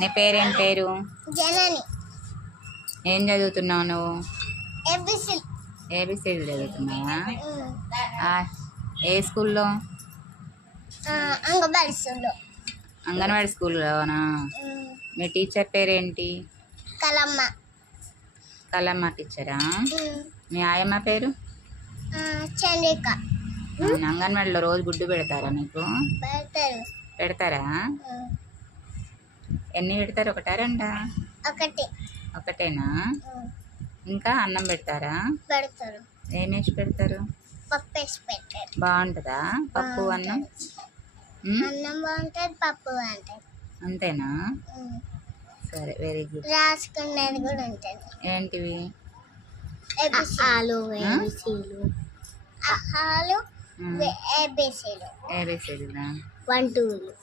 నీ పేరేం పేరు? జనని. ఏం చదువుతున్నావు నువ్వు? ఏబిసి. ఏబిసిడి చదువుతున్నావా? ఏ స్కూల్లో? అంగన్వాడీ స్కూల్లో. అంగన్వాడీ స్కూల్లోనా? మీ టీచర్ పేరేంటి? కలమ్మ. కలమ్మ టీచరా? మీ ఆయమ్మ పేరు? చంద్రిక. అంగన్వాడీలో రోజు గుడ్డు పెడతారా నీకు? పెడతారా? ఎన్ని పెడతారు? ఒకటా రెండా? ఒకటేనా? ఇంకా అన్నం పెడతారా? పెడతారు. ఏమేసి పెడతారు? పప్పు వేసి పెడతారు. బాగుంటుందా పప్పు అన్నం? అన్నం బాగుంటుంది, పప్పు బాగుంటుంది. అంతేనా? సరే, వెరీ గుడ్. రాసుకునేది కూడా ఉంటుంది. ఏంటివి? ఆలు, ఏబిసిలు. ఆలు, ఏబిసిలు. ఏబిసిడిలా? 1 2